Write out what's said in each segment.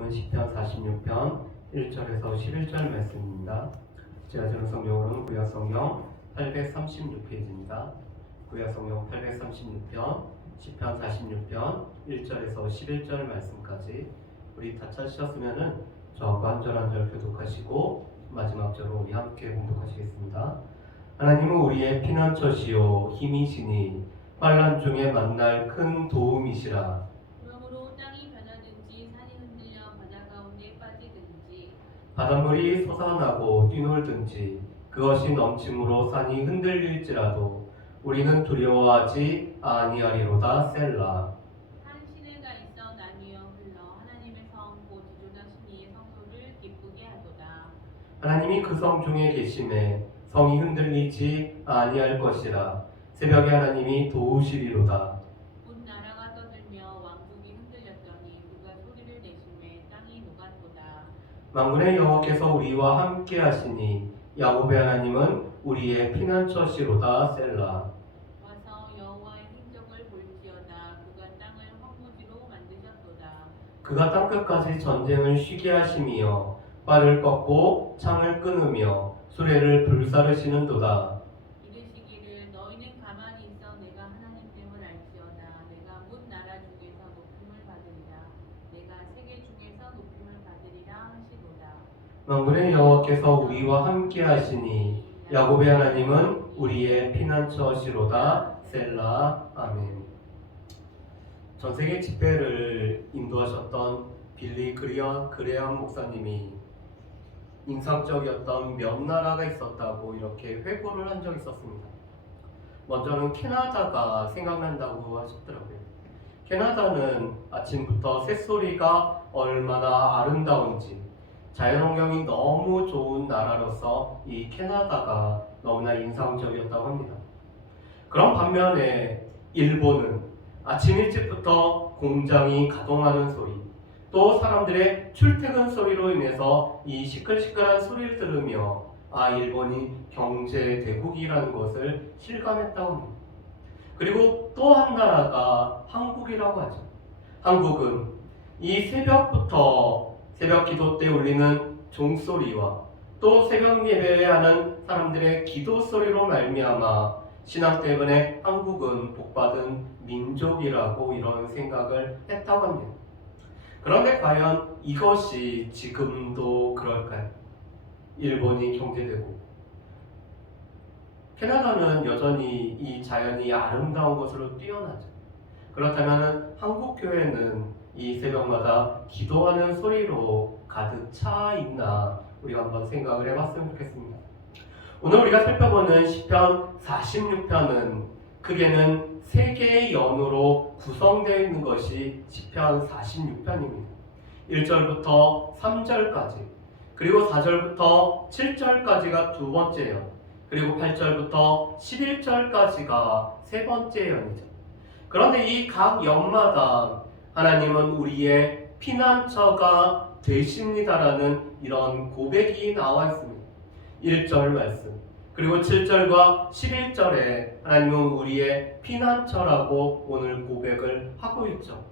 시편 46편 1절에서 11절 말씀입니다. 제가 들은 성경으로는 구약성경 836페이지입니다. 구약성경 836편 시편 46편 1절에서 11절 말씀까지 우리 다 찾으셨으면은 저하고 한 절 한 절 교독하시고 마지막 절로 우리 함께 공독하시겠습니다. 하나님은 우리의 피난처시요 힘이시니 환난 중에 만날 큰 도움이시라. 그러므로 땅이 변하든지 산이 흔들려 바다 가운데 빠지든지 바닷물이 솟아나고 뛰놀든지 그것이 넘침으로 산이 흔들릴지라도 우리는 두려워하지 아니하리로다. 셀라. 한 시내가 있어 나뉘어 흘러 하나님의 성 곧 지존하신 이의 성소를 기쁘게 하도다. 하나님이 그 성 중에 계심에 성이 흔들리지 아니할 것이라. 새벽에 하나님이 도우시리로다. 온 나라가 떠들며 왕국이 흔들렸더니 누가 소리를 내심에 땅이 녹았도다. 만군의 여호와께서 우리와 함께 하시니 야곱의 하나님은 우리의 피난처시로다. 셀라. 와서 여호와의 행적을 볼지어다. 그가 땅을 황무지로 만드셨도다. 그가 땅끝까지 전쟁을 쉬게 하심이여 발을 꺾고 창을 끊으며 수레를 불사르시는도다. 이르시기를 너희는 가만히 있어 내가 하나님됨을 알지어다. 내가 문 나라 중에서 높임을 받으리라. 내가 세계 중에서 높임을 받으리라 하시도다. 만군의 여호와께서 우리와 함께 하시니 야곱의 하나님은 우리의 피난처시로다. 셀라. 아멘. 전세계 집회를 인도하셨던 빌리 그레엄 목사님이 인상적이었던 몇 나라가 있었다고 이렇게 회고를 한 적이 있었습니다. 먼저는 캐나다가 생각난다고 하셨더라고요. 캐나다는 아침부터 새소리가 얼마나 아름다운지 자연환경이 너무 좋은 나라로서 이 캐나다가 너무나 인상적이었다고 합니다. 그런 반면에 일본은 아침 일찍부터 공장이 가동하는 소리, 또 사람들의 출퇴근 소리로 인해서 이 시끌시끌한 소리를 들으며 일본이 경제 대국이라는 것을 실감했다고 합니다. 그리고 또 한 나라가 한국이라고 하죠. 한국은 이 새벽부터 새벽 기도 때 울리는 종소리와 또 새벽 예배하는 사람들의 기도 소리로 말미암아 신앙 때문에 한국은 복받은 민족이라고 이런 생각을 했다고 합니다. 그런데 과연 이것이 지금도 그럴까요? 일본이 경제되고 캐나다는 여전히 이 자연이 아름다운 것으로 뛰어나죠. 그렇다면 한국 교회는 이 새벽마다 기도하는 소리로 가득 차 있나 우리가 한번 생각을 해봤으면 좋겠습니다. 오늘 우리가 살펴보는 시편 46편은 크게는 세 개의 연으로 구성되어 있는 것이 시편 46편입니다. 1절부터 3절까지, 그리고 4절부터 7절까지가 두 번째 연, 그리고 8절부터 11절까지가 세 번째 연이죠. 그런데 이 각 연마다 하나님은 우리의 피난처가 되십니다라는 이런 고백이 나와 있습니다. 1절 말씀, 그리고 7절과 11절에 하나님은 우리의 피난처라고 오늘 고백을 하고 있죠.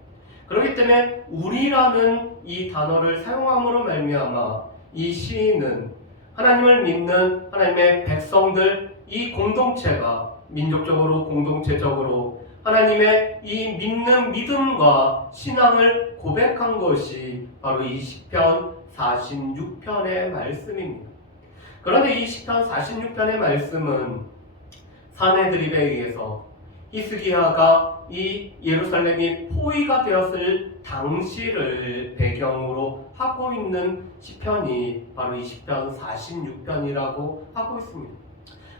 그렇기 때문에 우리라는 이 단어를 사용함으로 말미암아 이 시인은 하나님을 믿는 하나님의 백성들 이 공동체가 민족적으로 공동체적으로 하나님의 이 믿는 믿음과 신앙을 고백한 것이 바로 이 시편 46편의 말씀입니다. 그런데 이 시편 46편의 말씀은 사내드립에 의해서 히스기야가 이 예루살렘이 포위가 되었을 당시를 배경으로 하고 있는 시편이 바로 이 시편 46편이라고 하고 있습니다.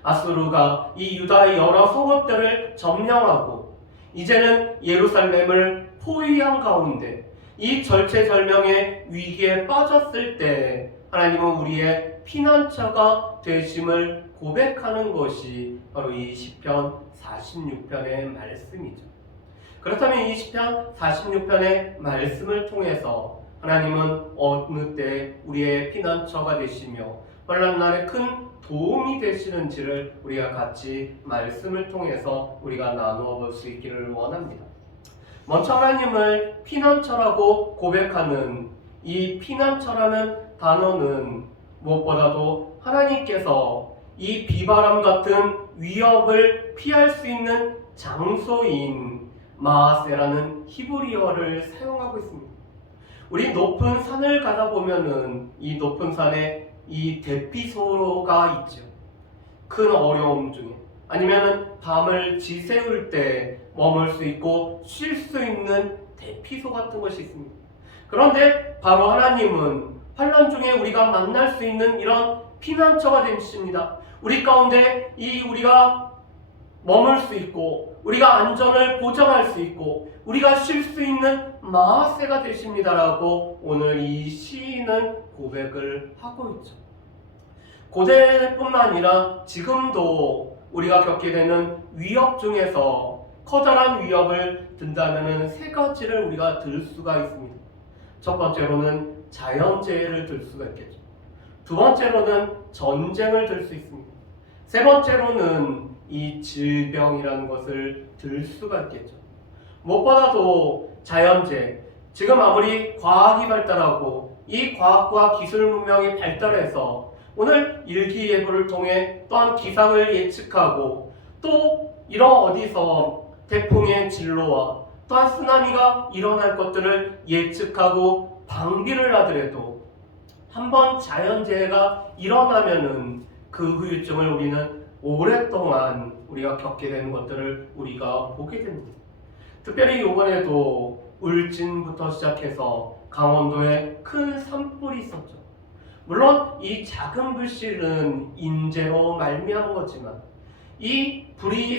아수르가 이 유다의 여러 성읍들을 점령하고 이제는 예루살렘을 포위한 가운데 이 절체절명의 위기에 빠졌을 때 하나님은 우리의 피난처가 되심을 고백하는 것이 바로 이 시편 46편의 말씀이죠. 그렇다면 이 시편 46편의 말씀을 통해서 하나님은 어느 때 우리의 피난처가 되시며 환난 날에 큰 도움이 되시는지를 우리가 같이 말씀을 통해서 우리가 나누어 볼 수 있기를 원합니다. 먼저 하나님을 피난처라고 고백하는 이 피난처라는 단어는 무엇보다도 하나님께서 이 비바람 같은 위협을 피할 수 있는 장소인 마하세라는 히브리어를 사용하고 있습니다. 우리 높은 산을 가다 보면은 이 높은 산에 이 대피소가 있죠. 큰 어려움 중에. 아니면은 밤을 지새울 때 머물 수 있고 쉴 수 있는 대피소 같은 것이 있습니다. 그런데 바로 하나님은 환난 중에 우리가 만날 수 있는 이런 피난처가 되십니다. 우리 가운데 우리가 머물 수 있고 우리가 안전을 보장할 수 있고 우리가 쉴 수 있는 마하세가 되십니다라고 오늘 이 시인은 고백을 하고 있죠. 고대뿐만 아니라 지금도 우리가 겪게 되는 위협 중에서 커다란 위협을 든다면 세 가지를 우리가 들 수가 있습니다. 첫 번째로는 자연재해를 들 수가 있겠죠. 두 번째로는 전쟁을 들 수 있습니다. 세 번째로는 이 질병이라는 것을 들 수가 있겠죠. 무엇보다도 자연재해, 지금 아무리 과학이 발달하고 이 과학과 기술 문명이 발달해서 오늘 일기예보를 통해 또한 기상을 예측하고 또 이런 어디서 태풍의 진로와 또한 쓰나미가 일어날 것들을 예측하고 방비를 하더라도 한번 자연재해가 일어나면은 그 후유증을 우리는 오랫동안 우리가 겪게 되는 것들을 우리가 보게 됩니다. 특별히 이번에도 울진부터 시작해서 강원도에 큰 산불이 있었죠. 물론 이 작은 불씨는 인재로 말미암은 거지만 이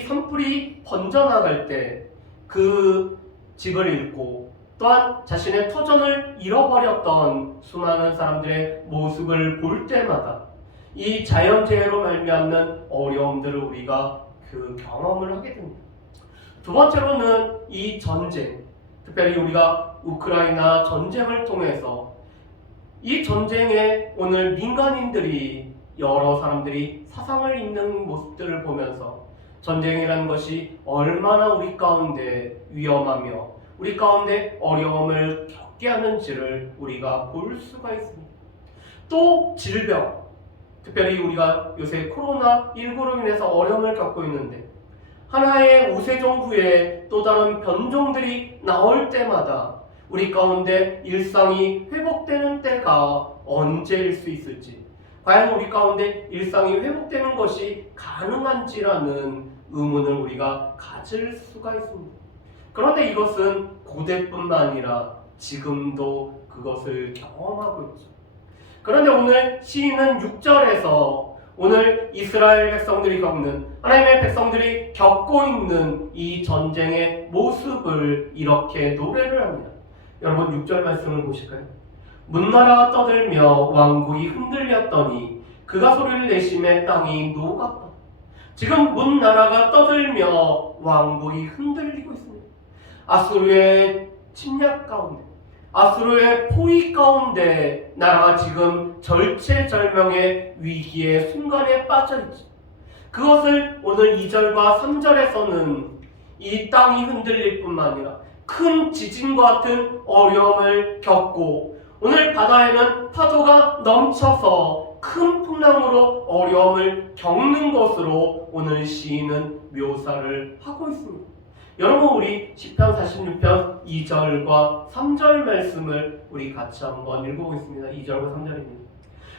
산불이 번져나갈 때 그 집을 잃고 또한 자신의 터전을 잃어버렸던 수많은 사람들의 모습을 볼 때마다 이 자연재해로 말미암는 어려움들을 우리가 경험을 하게 됩니다. 두 번째로는 이 전쟁, 특별히 우리가 우크라이나 전쟁을 통해서 이 전쟁에 오늘 민간인들이 여러 사람들이 사상을 입는 모습들을 보면서 전쟁이라는 것이 얼마나 우리 가운데 위험하며 우리 가운데 어려움을 겪게 하는지를 우리가 볼 수가 있습니다. 또 질병, 특별히 우리가 요새 코로나19로 인해서 어려움을 겪고 있는데 하나의 우세종 후에 또 다른 변종들이 나올 때마다 우리 가운데 일상이 회복되는 때가 언제일 수 있을지, 과연 우리 가운데 일상이 회복되는 것이 가능한지라는 의문을 우리가 가질 수가 있습니다. 그런데 이것은 고대뿐만 아니라 지금도 그것을 경험하고 있죠. 그런데 오늘 시인은 6절에서 오늘 이스라엘 백성들이 겪는, 하나님의 백성들이 겪고 있는 이 전쟁의 모습을 이렇게 노래를 합니다. 여러분 6절 말씀을 보실까요? 문나라가 떠들며 왕국이 흔들렸더니 그가 소리를 내심에 땅이 녹았다. 지금 문나라가 떠들며 왕국이 흔들리고 있습니다. 아수르의 침략 가운데, 아수르의 포위 가운데 나라가 지금 절체절명의 위기의 순간에 빠져있지. 그것을 오늘 2절과 3절에서는 이 땅이 흔들릴 뿐만 아니라 큰 지진과 같은 어려움을 겪고 오늘 바다에는 파도가 넘쳐서 큰 풍랑으로 어려움을 겪는 것으로 오늘 시인은 묘사를 하고 있습니다. 여러분 우리 시편 46편 2절과 3절 말씀을 우리 같이 한번 읽어보겠습니다. 2절과 3절입니다.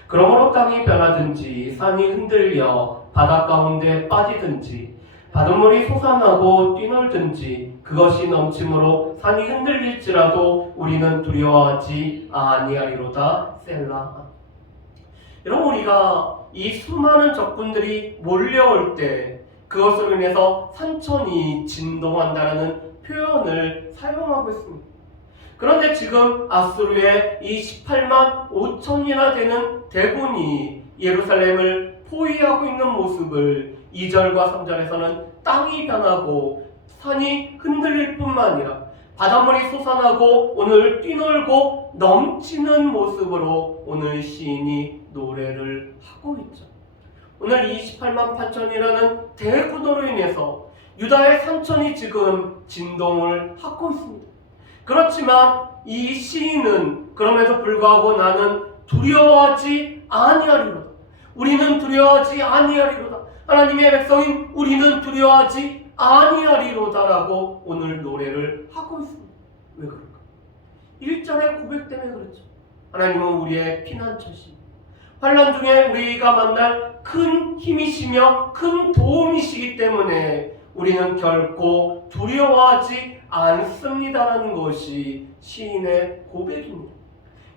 그러므로 땅이 변하든지 산이 흔들려 바다 가운데 빠지든지 바닷물이 솟아나고 뛰놀든지 그것이 넘침으로 산이 흔들릴지라도 우리는 두려워하지 아니하리로다. 셀라. 여러분 우리가 이 수많은 적군들이 몰려올 때 그것으로 인해서 산천이 진동한다는 표현을 사용하고 있습니다. 그런데 지금 아수르의 이 18만 5천이나 되는 대군이 예루살렘을 포위하고 있는 모습을 2절과 3절에서는 땅이 변하고 산이 흔들릴 뿐만 아니라 바닷물이 솟아나고 오늘 뛰놀고 넘치는 모습으로 오늘 시인이 노래를 하고 있죠. 오늘 이 28만 8천이라는 대구도로 인해서 유다의 산천이 지금 진동을 하고 있습니다. 그렇지만 이 시인은 그럼에도 불구하고 나는 두려워하지 아니하리로다. 우리는 두려워하지 아니하리로다. 하나님의 백성인 우리는 두려워하지 아니하리로다라고 오늘 노래를 하고 있습니다. 왜 그럴까? 1절의 고백 때문에 그렇죠. 하나님은 우리의 피난처시니다. 환난 중에 우리가 만날 큰 힘이시며 큰 도움이시기 때문에 우리는 결코 두려워하지 않습니다라는 것이 시인의 고백입니다.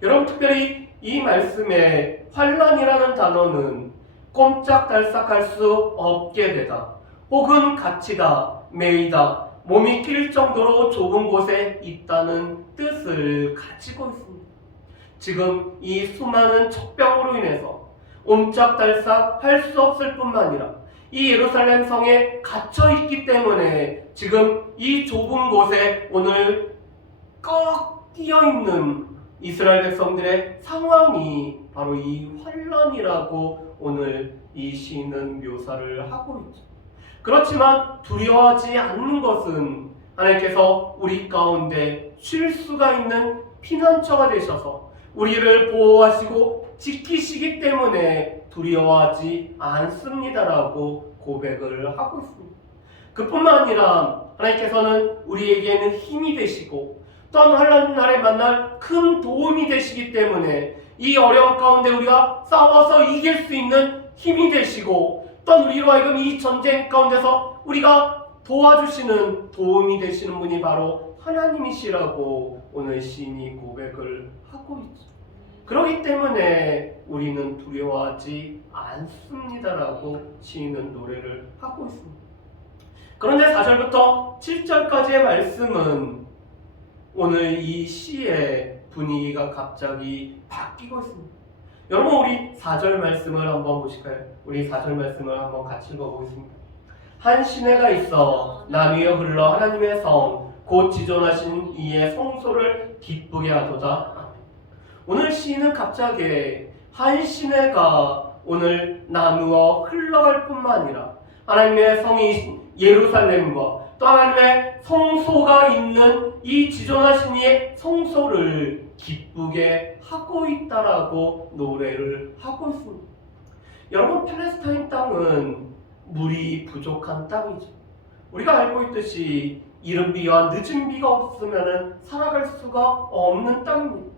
여러분, 특별히 이 말씀에 환난이라는 단어는 꼼짝달싹할 수 없게 되다, 혹은 갇히다, 매이다, 몸이 낄 정도로 좁은 곳에 있다는 뜻을 가지고 있습니다. 지금 이 수많은 척병으로 인해서 옴짝달싹 할 수 없을 뿐만 아니라 이 예루살렘 성에 갇혀 있기 때문에 지금 이 좁은 곳에 오늘 꺽 끼어 있는 이스라엘 백성들의 상황이 바로 이 환난이라고 오늘 이 시인은 묘사를 하고 있죠. 그렇지만 두려워하지 않는 것은 하나님께서 우리 가운데 쉴 수가 있는 피난처가 되셔서 우리를 보호하시고 지키시기 때문에 두려워하지 않습니다라고 고백을 하고 있습니다. 그뿐만 아니라 하나님께서는 우리에게는 힘이 되시고 또한 환난 날에 만날 큰 도움이 되시기 때문에 이 어려운 가운데 우리가 싸워서 이길 수 있는 힘이 되시고, 또한 우리로 하여금 이 전쟁 가운데서 우리가 도와주시는 도움이 되시는 분이 바로 하나님이시라고 오늘 시인이 고백을 하고 있죠. 그렇기 때문에 우리는 두려워하지 않습니다라고 시인은 노래를 하고 있습니다. 그런데 4절부터 7절까지의 말씀은 오늘 이 시의 분위기가 갑자기 바뀌고 있습니다. 여러분, 우리 4절 말씀을 한번 보실까요? 우리 4절 말씀을 한번 같이 읽어보겠습니다. 한 시내가 있어 남위에 흘러 하나님의 성 곧 지존하신 이의 성소를 기쁘게 하도다. 아멘. 오늘 시인은 갑자기 한 시내가 오늘 나누어 흘러갈 뿐만 아니라 하나님의 성이 예루살렘과 또 하나님의 성소가 있는 이 지존하신 이의 성소를 기쁘게 하고 있다라고 노래를 하고 있습니다. 여러분, 팔레스타인 땅은 물이 부족한 땅이죠. 우리가 알고 있듯이 이른 비와 늦은 비가 없으면 살아갈 수가 없는 땅입니다.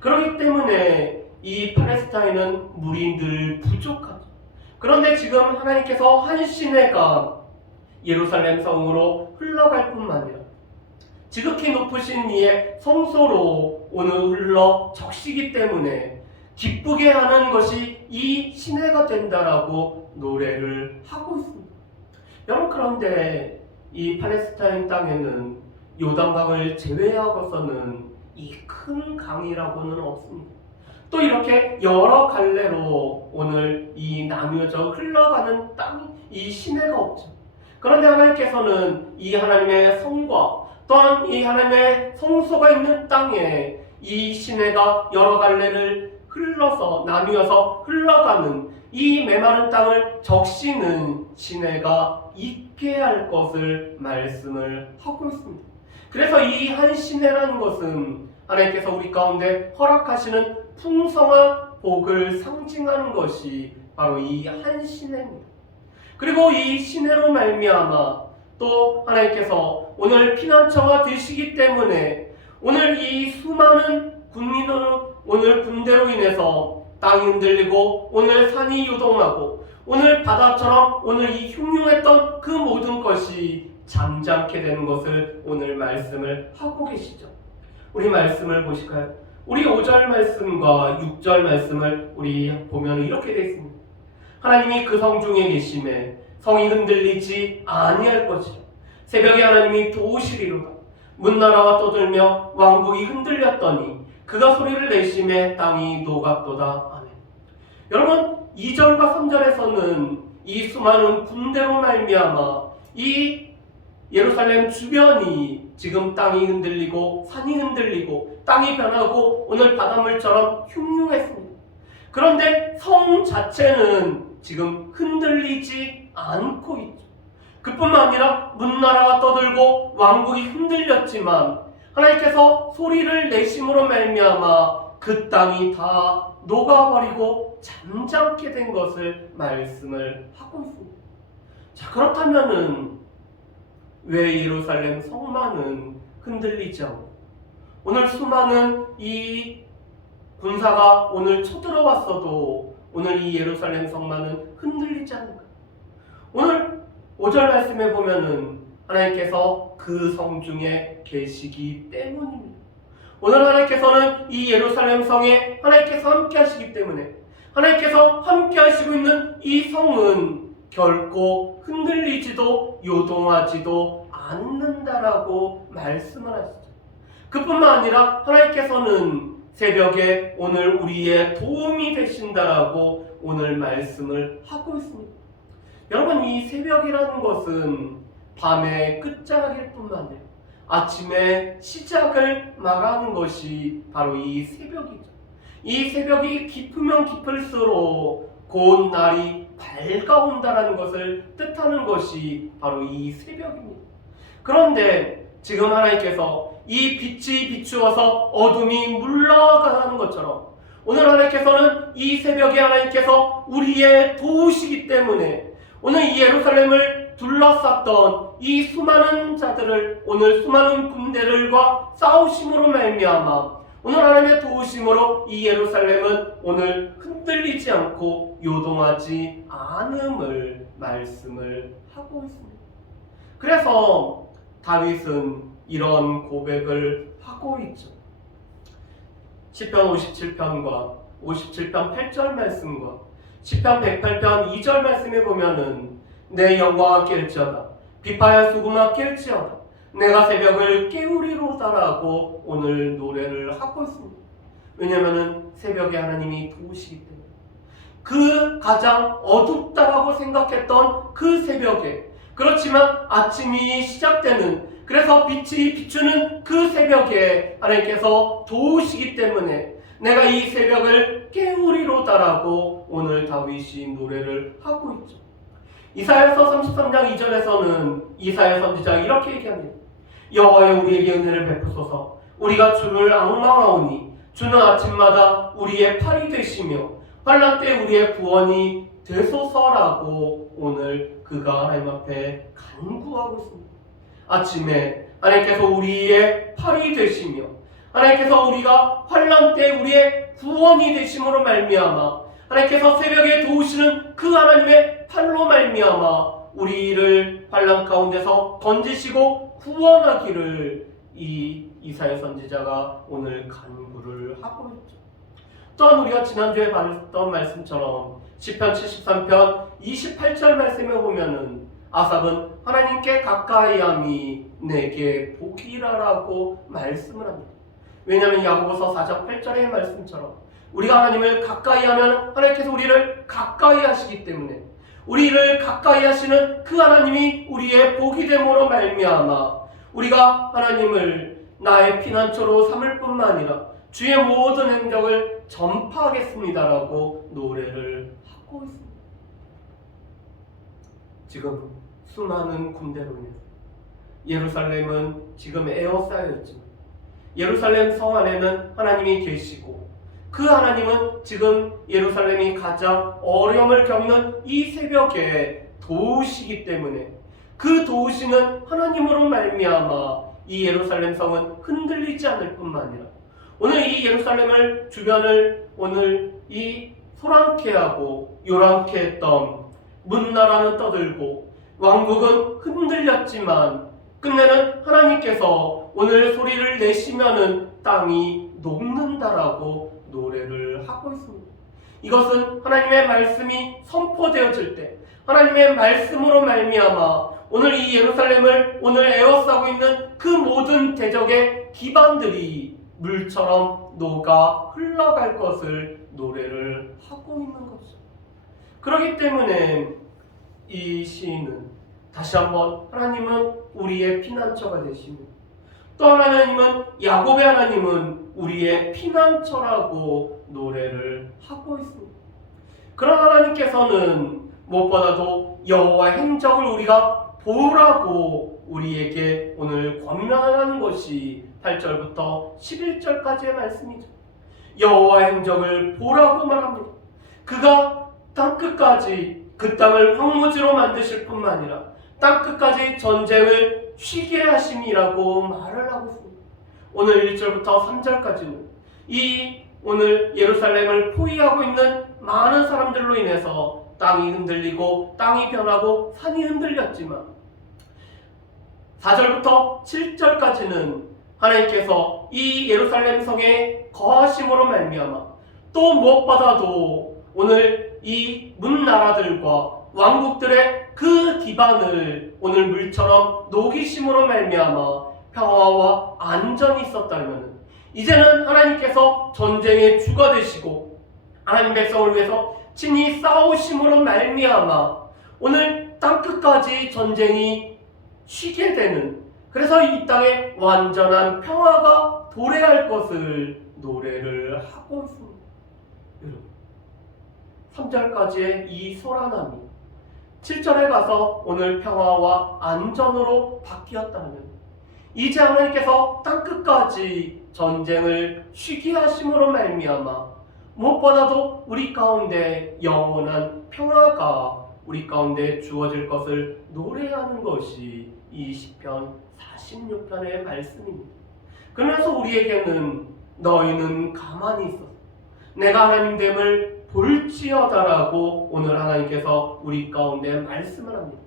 그렇기 때문에 이 팔레스타인은 물이 늘 부족하죠. 그런데 지금 하나님께서 한 시내가 예루살렘 성으로 흘러갈 뿐만 아니라 지극히 높으신 이의 성소로 오늘 흘러 적시기 때문에 기쁘게 하는 것이 이 시내가 된다라고 노래를 하고 있습니다. 여러분, 그런데 이 팔레스타인 땅에는 요단강을 제외하고서는 이 큰 강이라고는 없습니다. 또 이렇게 여러 갈래로 오늘 이 나뉘어져 흘러가는 땅이 이 시내가 없죠. 그런데 하나님께서는 이 하나님의 성과 또한 이 하나님의 성소가 있는 땅에 이 시내가 여러 갈래를 흘러서 나뉘어서 흘러가는 이 메마른 땅을 적시는 시내가 있게 할 것을 말씀을 하고 있습니다. 그래서 이 한 시내라는 것은 하나님께서 우리 가운데 허락하시는 풍성한 복을 상징하는 것이 바로 이 한 시내입니다. 그리고 이 시내로 말미암아 또 하나님께서 오늘 피난처가 되시기 때문에 오늘 이 수많은 오늘 군대로 인해서 땅이 흔들리고 오늘 산이 요동하고 오늘 바다처럼 오늘 이 흉흉했던 그 모든 것이 잠잠케 되는 것을 오늘 말씀을 하고 계시죠. 우리 말씀을 보실까요? 우리 5절 말씀과 6절 말씀을 우리 보면 이렇게 되어 있습니다. 하나님이 그 성 중에 계심에 성이 흔들리지 아니할 것이라. 새벽에 하나님이 도우시리로다. 문나라와 떠들며 왕국이 흔들렸더니 그가 소리를 내심에 땅이 녹았도다. 아멘. 여러분, 2절과 3절에서는 이 수많은 군대로 말미암아 이 예루살렘 주변이 지금 땅이 흔들리고 산이 흔들리고 땅이 변하고 오늘 바닷물처럼 흉흉했습니다. 그런데 성 자체는 지금 흔들리지 않고 있죠. 그뿐만 아니라 문나라가 떠들고 왕국이 흔들렸지만 하나님께서 소리를 내심으로 말미암아 그 땅이 다 녹아버리고 잠잠게 된 것을 말씀을 하고 있습니다. 자, 그렇다면은 왜 예루살렘 성만은 흔들리지 않고 오늘 수많은 이 군사가 오늘 쳐들어왔어도 오늘 이 예루살렘 성만은 흔들리지 않는가? 오늘 5절 말씀에 보면은 하나님께서 그 성 중에 계시기 때문입니다. 오늘 하나님께서는 이 예루살렘 성에 하나님께서 함께 하시기 때문에 하나님께서 함께 하시고 있는 이 성은 결코 흔들리지도 요동하지도 않는다라고 말씀을 하시죠. 그뿐만 아니라 하나님께서는 새벽에 오늘 우리의 도움이 되신다라고 오늘 말씀을 하고 있습니다. 여러분, 이 새벽이라는 것은 밤의 끝자락일 뿐만 아니라 아침의 시작을 말하는 것이 바로 이 새벽이죠. 이 새벽이 깊으면 깊을수록 고운 날이 밝아온다라는 것을 뜻하는 것이 바로 이 새벽입니다. 그런데 지금 하나님께서 이 빛이 비추어서 어둠이 물러가는 것처럼 오늘 하나님께서는 이 새벽에 하나님께서 우리의 도우시기 때문에 오늘 이 예루살렘을 둘러쌌던 이 수많은 자들을 오늘 수많은 군대들과 싸우심으로 말미암아 오늘 하나님의 도우심으로 이 예루살렘은 오늘 흔들리지 않고 요동하지 않음을 말씀을 하고 있습니다. 그래서 다윗은 이런 고백을 하고 있죠. 시편 57편과 57편 8절 말씀과 시편 108편 2절 말씀에 보면은 내 영광아 깰지어다 비파야 수금아 깰지어다 내가 새벽을 깨우리로다라고 오늘 노래를 하고 있습니다. 왜냐하면 새벽에 하나님이 도우시기 때문에 그 가장 어둡다라고 생각했던 그 새벽에 그렇지만 아침이 시작되는 그래서 빛이 비추는 그 새벽에 하나님께서 도우시기 때문에 내가 이 새벽을 깨우리로다라고 오늘 다윗이 노래를 하고 있죠. 이사야서 33장 2절에서는 이사야 선지자가 이렇게 얘기합니다. 여호와여 우리에게 은혜를 베푸소서 우리가 주를 앙망하오니 주는 아침마다 우리의 팔이 되시며 환난 때 우리의 구원이 되소서라고 오늘 그가 하나님 앞에 간구하고 있습니다. 아침에 하나님께서 우리의 팔이 되시며 하나님께서 우리가 환난 때 우리의 구원이 되심으로 말미암아 하나님께서 새벽에 도우시는 그 하나님의 팔로 말미암아 우리를 환난 가운데서 건지시고 구원하기를 이 이사야 선지자가 오늘 간구를 하고 있죠. 또한 우리가 지난주에 봤던 말씀처럼 시편 73편 28절 말씀에 보면은 아삽은 하나님께 가까이함이 내게 복이라라고 말씀을 합니다. 왜냐하면 야고보서 4장 8절의 말씀처럼 우리가 하나님을 가까이 하면 하나님께서 우리를 가까이 하시기 때문에 우리를 가까이 하시는 그 하나님이 우리의 복이 됨으로 말미암아 우리가 하나님을 나의 피난처로 삼을 뿐만 아니라 주의 모든 행적을 전파하겠습니다라고 노래를 하고 있습니다. 지금 수많은 군대로 인해서 예루살렘은 지금 에워싸여 있지만 예루살렘 성 안에는 하나님이 계시고 그 하나님은 지금 예루살렘이 가장 어려움을 겪는 이 새벽에 도우시기 때문에 그 도우시는 하나님으로 말미암아 이 예루살렘 성은 흔들리지 않을 뿐만 아니라 오늘 이 예루살렘을 주변을 오늘 이 소란케 하고 요란케 했던 문나라는 떠들고 왕국은 흔들렸지만 끝내는 하나님께서 오늘 소리를 내시면은 땅이 녹는다라고 노래를 하고 있습니다. 이것은 하나님의 말씀이 선포되어질 때 하나님의 말씀으로 말미암아 오늘 이 예루살렘을 오늘 에워싸고 있는 그 모든 대적의 기반들이 물처럼 녹아 흘러갈 것을 노래를 하고 있는 것이죠. 그렇기 때문에 이 시인은 다시 한번 하나님은 우리의 피난처가 되시며 또 하나님은 야곱의 하나님은 우리의 피난처라고 노래를 하고 있습니다. 그런 하나님께서는 무엇보다도 여호와의 행적을 우리가 보라고 우리에게 오늘 권면하는 것이 8절부터 11절까지의 말씀이죠. 여호와의 행적을 보라고 말합니다. 그가 땅끝까지 그 땅을 황무지로 만드실 뿐만 아니라 땅끝까지 전쟁을 쉬게 하심이라고 말을 하고 있습니다. 오늘 1절부터 3절까지는 이 오늘 예루살렘을 포위하고 있는 많은 사람들로 인해서 땅이 흔들리고 땅이 변하고 산이 흔들렸지만 4절부터 7절까지는 하나님께서 이 예루살렘 성에 거하심으로 말미암아 또 무엇보다도 오늘 이 문나라들과 왕국들의 그 기반을 오늘 물처럼 녹이심으로 말미암아 평화와 안전이 있었다면 이제는 하나님께서 전쟁의 주가 되시고 하나님 백성을 위해서 친히 싸우심으로 말미암아 오늘 땅끝까지 전쟁이 쉬게 되는, 그래서 이 땅에 완전한 평화가 도래할 것을 노래를 하고 있습니다. 여러분, 3절까지의 이 소란함이 7절에 가서 오늘 평화와 안전으로 바뀌었다면 이제 하나님께서 땅끝까지 전쟁을 쉬게 하심으로 말미암아 무엇보다도 우리 가운데 영원한 평화가 우리 가운데 주어질 것을 노래하는 것이 이 시편 46편의 말씀입니다. 그러면서 우리에게는 너희는 가만히 있어서 내가 하나님 됨을 볼지어다라고 오늘 하나님께서 우리 가운데 말씀을 합니다.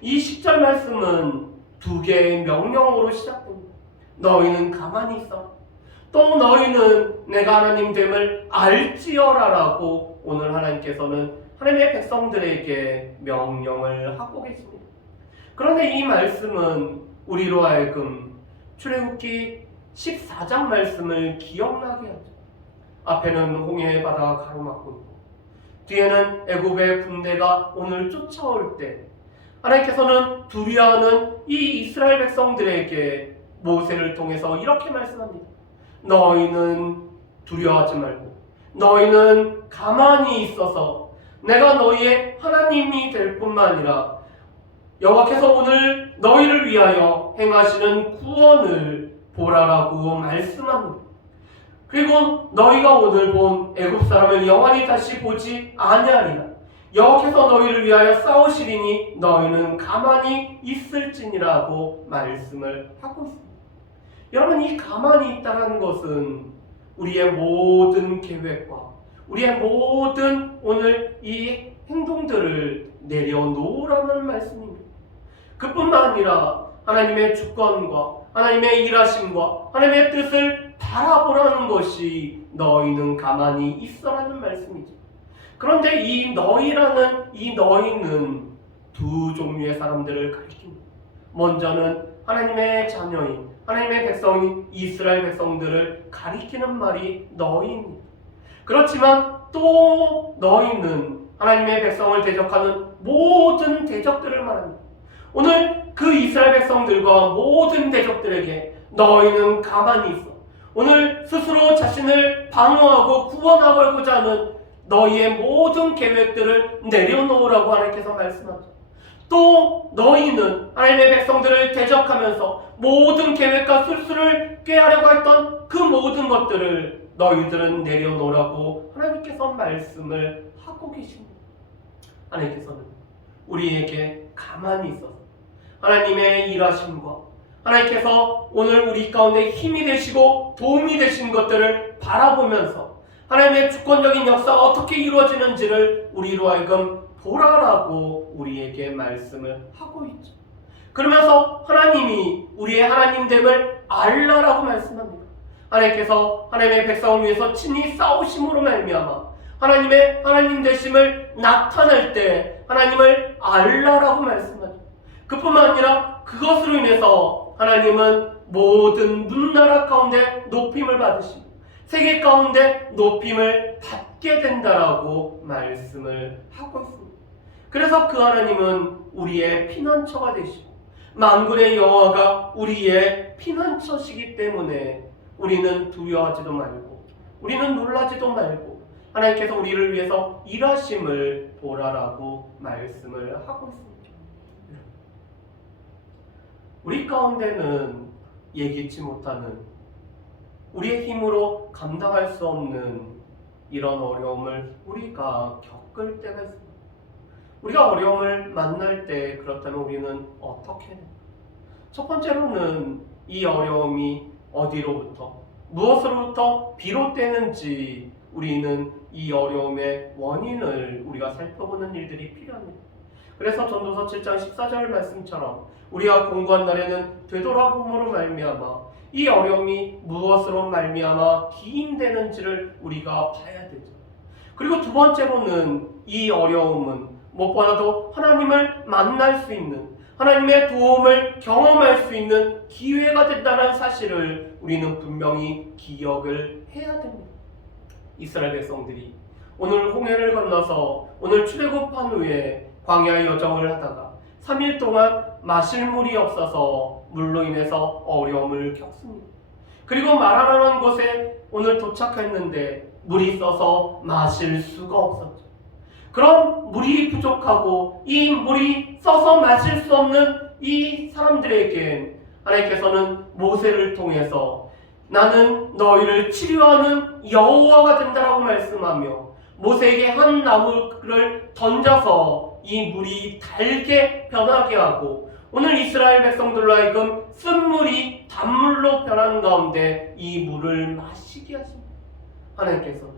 이 10절 말씀은 두 개의 명령어로 시작됩니다. 너희는 가만히 있어. 또 너희는 내가 하나님 됨을 알지어라라고 오늘 하나님께서는 하나님의 백성들에게 명령을 하고 계십니다. 그런데 이 말씀은 우리로 하여금 출애굽기 14장 말씀을 기억나게 하죠. 앞에는 홍해의 바다가 가로막고 있고 뒤에는 애굽의 군대가 오늘 쫓아올 때 하나님께서는 두려워하는 이 이스라엘 백성들에게 모세를 통해서 이렇게 말씀합니다. 너희는 두려워하지 말고 너희는 가만히 있어서 내가 너희의 하나님이 될 뿐만 아니라 여호와께서 오늘 너희를 위하여 행하시는 구원을 보라라고 말씀합니다. 그리고 너희가 오늘 본 애굽 사람을 영원히 다시 보지 아니하리라. 여호와께서 너희를 위하여 싸우시리니 너희는 가만히 있을지니라고 말씀을 하고 있습니다. 여러분, 이 가만히 있다는 것은 우리의 모든 계획과 우리의 모든 오늘 이 행동들을 내려놓으라는 말씀입니다. 그뿐만 아니라 하나님의 주권과 하나님의 일하심과 하나님의 뜻을 바라보라는 것이 너희는 가만히 있어라는 말씀이죠. 그런데 이 너희라는 이 너희는 두 종류의 사람들을 가리킵니다. 먼저는 하나님의 자녀인 하나님의 백성인 이스라엘 백성들을 가리키는 말이 너희입니다. 그렇지만 또 너희는 하나님의 백성을 대적하는 모든 대적들을 말합니다. 오늘 그 이스라엘 백성들과 모든 대적들에게 너희는 가만히 있어. 오늘 스스로 자신을 방어하고 구원하고자 하는 너희의 모든 계획들을 내려놓으라고 하나님께서 말씀하죠. 또 너희는 하나님의 백성들을 대적하면서 모든 계획과 술수를 꾀하려고 했던 그 모든 것들을 너희들은 내려놓으라고 하나님께서 말씀을 하고 계십니다. 하나님께서는 우리에게 가만히 있어서 하나님의 일하심과 하나님께서 오늘 우리 가운데 힘이 되시고 도움이 되신 것들을 바라보면서 하나님의 주권적인 역사가 어떻게 이루어지는지를 우리로 하여금 보라라고 우리에게 말씀을 하고 있죠. 그러면서 하나님이 우리의 하나님됨을 알라라고 말씀합니다. 하나님께서 하나님의 백성을 위해서 친히 싸우심으로 말미암아 하나님의 하나님 되심을 나타낼 때 하나님을 알라라고 말씀하죠. 그뿐만 아니라 그것으로 인해서 하나님은 모든 문나라 가운데 높임을 받으시고 세계 가운데 높임을 받게 된다라고 말씀을 하고 있습니다. 그래서 그 하나님은 우리의 피난처가 되시고 만군의 여호와가 우리의 피난처시기 때문에 우리는 두려워하지도 말고 우리는 놀라지도 말고 하나님께서 우리를 위해서 일하심을 보라라고 말씀을 하고 있습니다. 우리 가운데는 예기치 못하는 우리의 힘으로 감당할 수 없는 이런 어려움을 우리가 겪을 때가 있습니다. 우리가 어려움을 만날 때 그렇다면 우리는 어떻게 해야 됩니까? 첫 번째로는 이 어려움이 어디로부터 무엇으로부터 비롯되는지 우리는 이 어려움의 원인을 우리가 살펴보는 일들이 필요합니다. 그래서 전도서 7장 14절 말씀처럼 우리가 공부한 날에는 되돌아봄으로 말미암아 이 어려움이 무엇으로 말미암아 기인되는지를 우리가 봐야 되죠. 그리고 두 번째로는 이 어려움은 무엇보다도 하나님을 만날 수 있는, 하나님의 도움을 경험할 수 있는 기회가 된다는 사실을 우리는 분명히 기억을 해야 됩니다. 이스라엘 백성들이 오늘 홍해를 건너서 오늘 출애굽한 후에 광야의 여정을 하다가 3일 동안 마실 물이 없어서 물로 인해서 어려움을 겪습니다. 그리고 마라라는 곳에 오늘 도착했는데 물이 써서 마실 수가 없었죠. 그럼 물이 부족하고 이 물이 써서 마실 수 없는 이 사람들에게 하나님께서는 모세를 통해서 나는 너희를 치료하는 여호와가 된다라고 말씀하며 모세에게 한 나무를 던져서 이 물이 달게 변하게 하고 오늘 이스라엘 백성들로 하여금 쓴물이 단물로 변한 가운데 이 물을 마시게 하십니다. 하나님께서는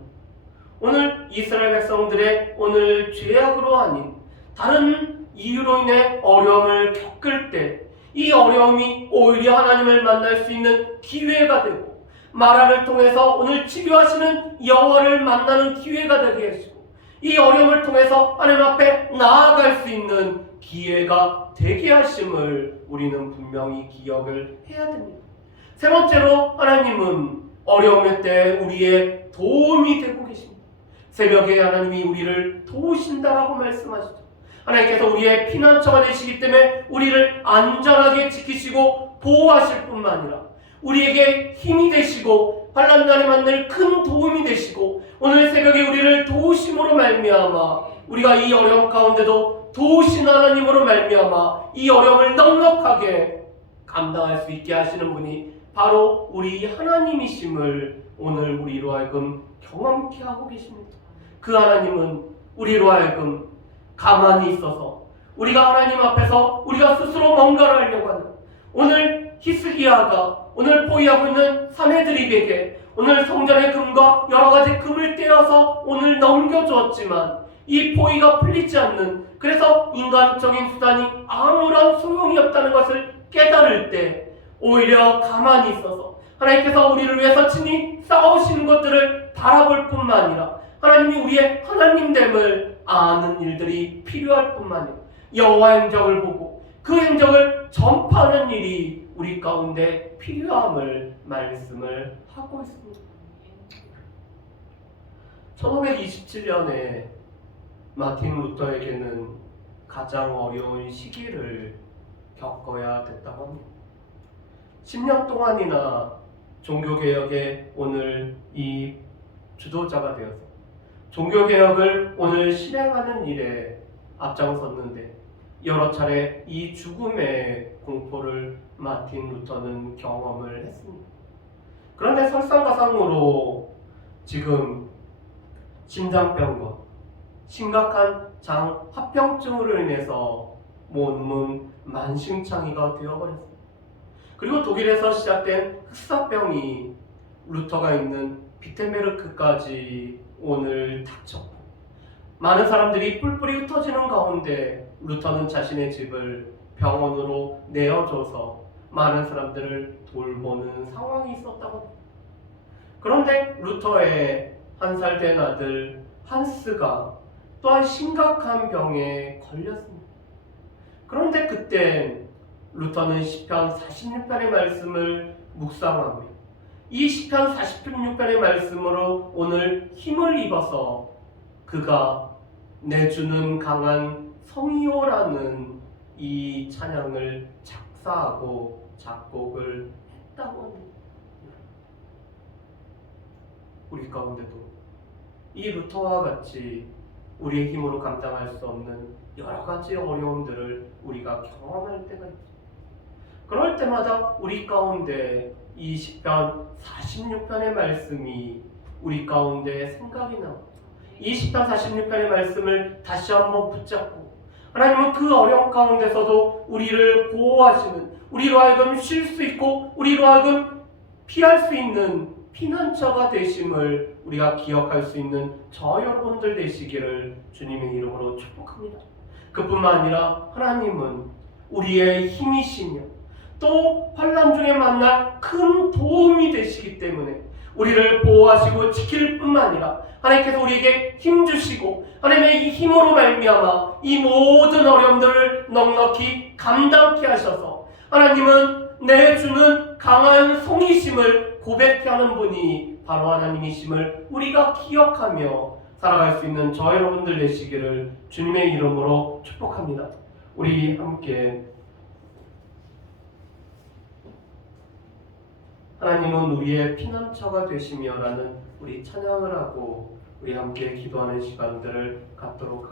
오늘 이스라엘 백성들의 오늘 죄악으로 아닌 다른 이유로 인해 어려움을 겪을 때 이 어려움이 오히려 하나님을 만날 수 있는 기회가 되고 마라를 통해서 오늘 치료하시는 여호와를 만나는 기회가 되게 하시고 이 어려움을 통해서 하나님 앞에 나아갈 수 있는 기회가 되게 하심을 우리는 분명히 기억을 해야 됩니다. 세 번째로 하나님은 어려움의 때 우리의 도움이 되고 계십니다. 새벽에 하나님이 우리를 도우신다라고 말씀하시죠. 하나님께서 우리의 피난처가 되시기 때문에 우리를 안전하게 지키시고 보호하실 뿐만 아니라 우리에게 힘이 되시고 환난날에 만날 큰 도움이 되시고 오늘 새벽에 우리를 도우심으로 말미암아 우리가 이 어려움 가운데도 도우신 하나님으로 말미암아 이 어려움을 넉넉하게 감당할 수 있게 하시는 분이 바로 우리 하나님이심을 오늘 우리로 하여금 경험케 하고 계십니다. 그 하나님은 우리로 하여금 가만히 있어서 우리가 하나님 앞에서 우리가 스스로 뭔가를 하려고 하는 오늘 히스기야가 오늘 포위하고 있는 사내들에게 오늘 성전의 금과 여러 가지 금을 떼어서 오늘 넘겨주었지만 이 포위가 풀리지 않는 그래서 인간적인 수단이 아무런 소용이 없다는 것을 깨달을 때 오히려 가만히 있어서 하나님께서 우리를 위해서 친히 싸우시는 것들을 바라볼 뿐만 아니라 하나님이 우리의 하나님됨을 아는 일들이 필요할 뿐만 아니라 여호와의 행적을 보고 그 행적을 전파하는 일이 우리 가운데 필요함을 말씀을 하고 있습니다. 1527년에 마틴 루터에게는 가장 어려운 시기를 겪어야 됐다고 합니다. 10년 동안이나 종교개혁의 오늘 이 주도자가 되어서 종교개혁을 오늘 실행하는 일에 앞장섰는데 여러 차례 이 죽음의 공포를 마틴 루터는 경험을 했습니다. 그런데 설상가상으로 지금 심장병과 심각한 장합병증으로 인해서 온몸 만신창이가 되어버렸습니다. 그리고 독일에서 시작된 흑사병이 루터가 있는 비텐베르크까지 오늘 닥쳤고 많은 사람들이 뿔뿔이 흩어지는 가운데 루터는 자신의 집을 병원으로 내어줘서 많은 사람들을 돌보는 상황이 있었다고 합니다. 그런데 루터의 1살 된 아들 한스가 또한 심각한 병에 걸렸습니다. 그런데 그때 루터는 시편 46편의 말씀을 묵상하며 이 시편 46편의 말씀으로 오늘 힘을 입어서 그가 내주는 강한 성이요라는 이 찬양을 작사하고 작곡을 했다고 합니다. 우리 가운데도 이 루터와 같이 우리의 힘으로 감당할 수 없는 여러 가지 어려움들을 우리가 경험할 때가 있죠. 그럴 때마다 우리 가운데 이 시편 46편의 말씀이 우리 가운데 생각이 나고 이 시편 46편의 말씀을 다시 한번 붙잡고 하나님은 그 어려운 가운데서도 우리를 보호하시는, 우리로 하여금 쉴 수 있고 우리로 하여금 피할 수 있는 피난처가 되심을 우리가 기억할 수 있는 저 여러분들 되시기를 주님의 이름으로 축복합니다. 그뿐만 아니라 하나님은 우리의 힘이시며 또 환난 중에 만날 큰 도움이 되시기 때문에 우리를 보호하시고 지킬 뿐만 아니라 하나님께서 우리에게 힘 주시고 하나님의 이 힘으로 말미암아 이 모든 어려움들을 넉넉히 감당케 하셔서 하나님은 내 주는 강한 송이심을 고백케 하는 분이 바로 하나님이심을 우리가 기억하며 살아갈 수 있는 저 여러분들 되시기를 주님의 이름으로 축복합니다. 우리 함께 하나님은 우리의 피난처가 되시며 라는 우리 찬양을 하고 우리 함께 기도하는 시간들을 갖도록 하겠습니다.